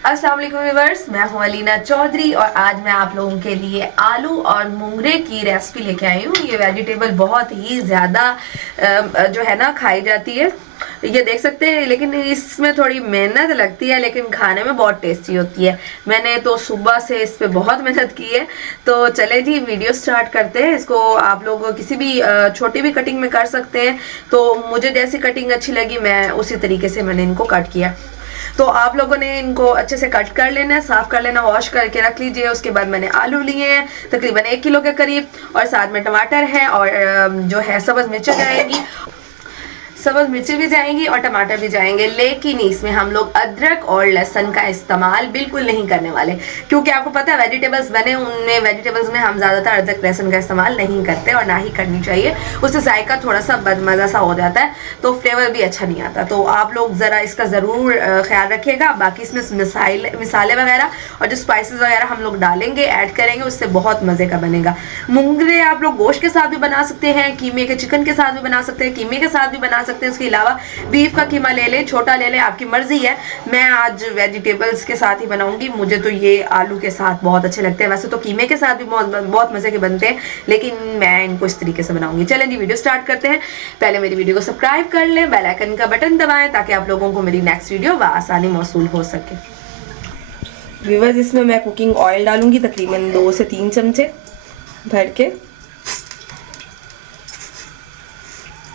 अस्सलाम वालेकुम व्यूअर्स, मैं हूं अलीना चौधरी और आज मैं आप लोगों के लिए आलू और मुंगरे की रेसिपी लेके आई हूँ। ये वेजिटेबल बहुत ही ज़्यादा जो है ना खाई जाती है, ये देख सकते हैं, लेकिन इसमें थोड़ी मेहनत लगती है, लेकिन खाने में बहुत टेस्टी होती है। मैंने तो सुबह से इस पे बहुत मेहनत की है। तो चले जी वीडियो स्टार्ट करते हैं। इसको आप लोग किसी भी छोटी भी कटिंग में कर सकते हैं। तो मुझे जैसी कटिंग अच्छी लगी मैं उसी तरीके से मैंने इनको कट किया। तो आप लोगों ने इनको अच्छे से कट कर लेना है, साफ कर लेना, वॉश करके रख लीजिए। उसके बाद मैंने आलू लिए हैं तकरीबन 1 किलो के करीब, और साथ में टमाटर है और जो है सब्ज मिर्च जाएगी, सब्ज मिर्ची भी जाएंगी और टमाटर भी जाएंगे। लेकिन इसमें हम लोग अदरक और लहसुन का इस्तेमाल बिल्कुल नहीं करने वाले, क्योंकि आपको पता है वेजिटेबल्स बने उनमें वेजिटेबल्स में हम ज़्यादातर अदरक लहसुन का इस्तेमाल नहीं करते और ना ही करनी चाहिए। उससे जायका थोड़ा सा बदमज़ा सा हो जाता है, तो फ्लेवर भी अच्छा नहीं आता। तो आप लोग ज़रा इसका ज़रूर ख्याल रखिएगा। बाकी इसमें मिसाले वगैरह और जो स्पाइसेस वगैरह हम लोग डालेंगे, ऐड करेंगे, उससे बहुत मज़े का बनेगा। मुंगरे आप लोग गोश्त के साथ भी बना सकते हैं, कीमे के चिकन के साथ भी बना सकते हैं, कीमे के साथ भी बना सकते हैं। उसके अलावा बीफ का कीमा ले लें, छोटा ले लें, आपकी मर्जी है। मैं आज वेजिटेबल्स के साथ ही बनाऊंगी। मुझे तो ये आलू के साथ बहुत अच्छे लगते हैं। वैसे तो कीमे के साथ भी बहुत मजे के बनते हैं, लेकिन मैं इनको इस तरीके से बनाऊंगी। चलें जी वीडियो स्टार्ट करते हैं। पहले मेरी वीडियो को सब्सक्राइब कर लें, बेल आइकन का बटन दबाएं ताकि आप लोगों को मेरी नेक्स्ट वीडियो आसानी मौसूल हो सके। व्यूअर्स, इसमें मैं कुकिंग ऑयल डालूंगी तकरीबन 2 से 3 चमचे भर के,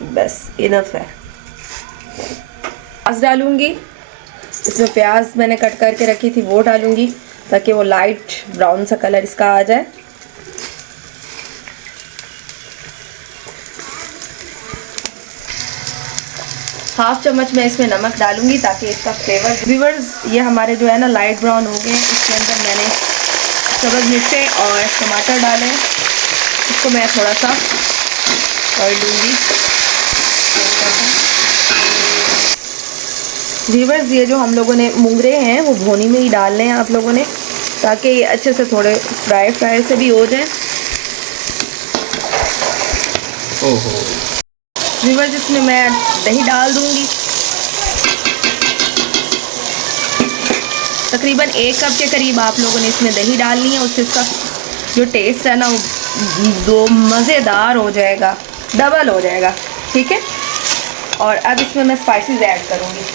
बस इनफ है। प्याज डालूंगी, इसमें प्याज मैंने कट करके रखी थी वो डालूंगी ताकि वो लाइट ब्राउन सा कलर इसका आ जाए। हाफ चम्मच मैं इसमें नमक डालूंगी ताकि इसका फ्लेवर। व्यूअर्स, ये हमारे जो है ना लाइट ब्राउन हो गए। इसके अंदर मैंने सब्ज़ मिर्चें और टमाटर डाले, इसको मैं थोड़ा सा कर लूँगी। व्यूअर्स, ये जो हम लोगों ने मुंगरे हैं वो भोनी में ही डालने हैं आप लोगों ने, ताकि ये अच्छे से थोड़े फ्राई से भी हो जाए। ओहो व्यूअर्स, इसमें मैं दही डाल दूंगी। तकरीबन 1 कप के करीब आप लोगों ने इसमें दही डालनी है। उससे इसका जो टेस्ट है ना वो दो मज़ेदार हो जाएगा, डबल हो जाएगा। ठीक है, और अब इसमें मैं स्पाइसेस ऐड करूँगी।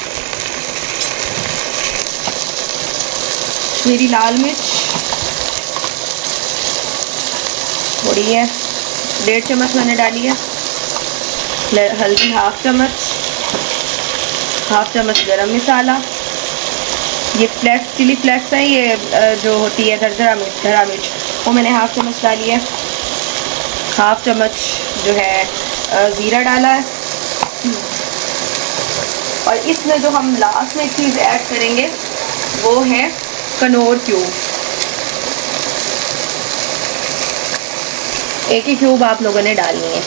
मेरी लाल मिर्च थोड़ी है, 1.5 चम्मच मैंने डाली है। हल्दी हाफ चम्मच गरम मसाला, ये फ्लैक्स चिली फ्लैक्स है, ये जो होती है हरा मिर्च, वो मैंने हाफ चम्मच डाली है। हाफ चम्मच जो है ज़ीरा डाला है। और इसमें जो हम लास्ट में चीज़ ऐड करेंगे वो है कनौर क्यूब। 1 ही क्यूब आप लोगों ने डालनी है।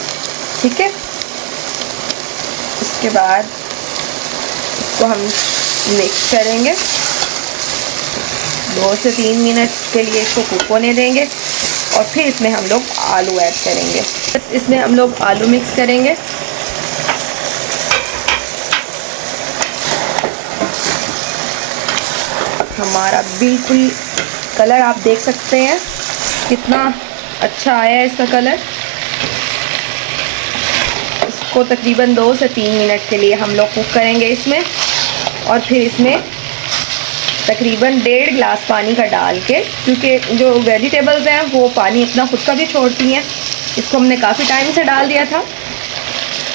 ठीक है, इसके बाद इसको हम मिक्स करेंगे, 2 से 3 मिनट के लिए इसको कुक होने देंगे और फिर इसमें हम लोग आलू ऐड करेंगे। इसमें हम लोग आलू मिक्स करेंगे। हमारा बिल्कुल कलर आप देख सकते हैं कितना अच्छा आया है इसका कलर। इसको तकरीबन 2 से 3 मिनट के लिए हम लोग कुक करेंगे इसमें, और फिर इसमें तकरीबन 1.5 गिलास पानी का डाल के, क्योंकि जो वेजिटेबल्स हैं वो पानी अपना खुद का भी छोड़ती हैं। इसको हमने काफ़ी टाइम से डाल दिया था,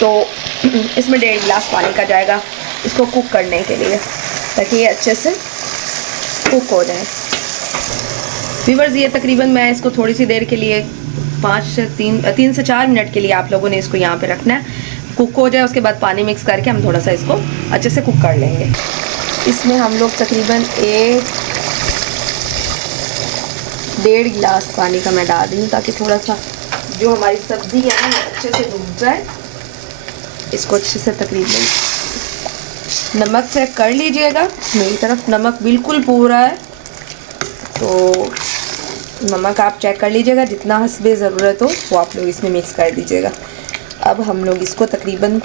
तो इसमें 1.5 गिलास पानी का जाएगा इसको कुक करने के लिए, ताकि ये अच्छे से कुक हो जाए। व्यूअर्स, ये तकरीबन मैं इसको थोड़ी सी देर के लिए 3 से 4 मिनट के लिए आप लोगों ने इसको यहाँ पे रखना है, कुक हो जाए। उसके बाद पानी मिक्स करके हम थोड़ा सा इसको अच्छे से कुक कर लेंगे। इसमें हम लोग तकरीबन 1.5 गिलास पानी का मैं डाल रही हूँ, ताकि थोड़ा सा जो हमारी सब्ज़ी है ना अच्छे से डूब जाए। इसको अच्छे से तकरीबन नमक चेक कर लीजिएगा। मेरी तरफ नमक बिल्कुल पूरा है, तो नमक आप चेक कर लीजिएगा, जितना हस्बे ज़रूरत हो वो आप लोग इसमें मिक्स कर दीजिएगा। अब हम लोग इसको तकरीबन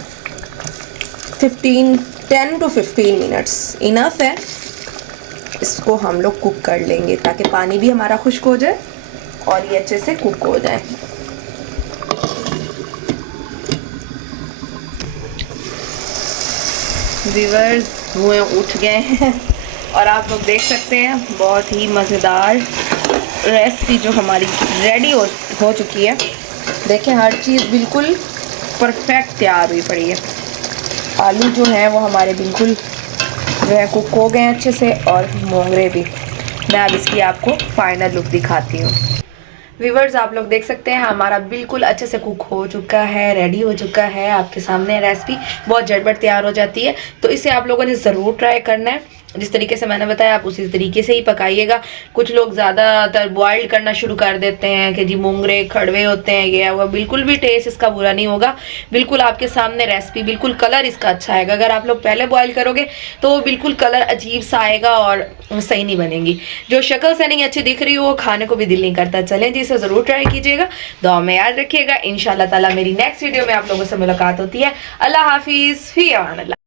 10 to 15 मिनट्स इनफ है, इसको हम लोग कुक कर लेंगे ताकि पानी भी हमारा खुश्क हो जाए और ये अच्छे से कुक हो जाए। व्यूअर्स, धुएं उठ गए हैं और आप लोग देख सकते हैं बहुत ही मज़ेदार रेसिपी जो हमारी रेडी हो चुकी है। देखें हर चीज़ बिल्कुल परफेक्ट तैयार हुई पड़ी है। आलू जो हैं वो हमारे बिल्कुल जो है कुक हो गए हैं अच्छे से, और मोंगरे भी। मैं अब इसकी आपको फाइनल लुक दिखाती हूँ। व्यूवर्स, आप लोग देख सकते हैं हमारा बिल्कुल अच्छे से कुक हो चुका है, रेडी हो चुका है। आपके सामने रेसिपी बहुत झटपट तैयार हो जाती है, तो इसे आप लोगों ने ज़रूर ट्राई करना है। जिस तरीके से मैंने बताया आप उसी तरीके से ही पकाइएगा। कुछ लोग ज़्यादातर बॉइल्ड करना शुरू कर देते हैं कि जी मोंगरे कड़वे होते हैं, ये वो। बिल्कुल भी टेस्ट इसका बुरा नहीं होगा। बिल्कुल आपके सामने रेसिपी, बिल्कुल कलर इसका अच्छा आएगा। अगर आप लोग पहले बॉयल करोगे तो वो बिल्कुल कलर अजीब सा आएगा और सही नहीं बनेगी। जो शक्ल से नहीं अच्छी दिख रही हो वो खाने को भी दिल नहीं करता। चलें जी, इसे ज़रूर ट्राई कीजिएगा, दुआ में याद रखिएगा। इंशाल्लाह ताला मेरी नेक्स्ट वीडियो में आप लोगों से मुलाकात होती है। अल्लाह हाफिज़, फी अमान अल्लाह।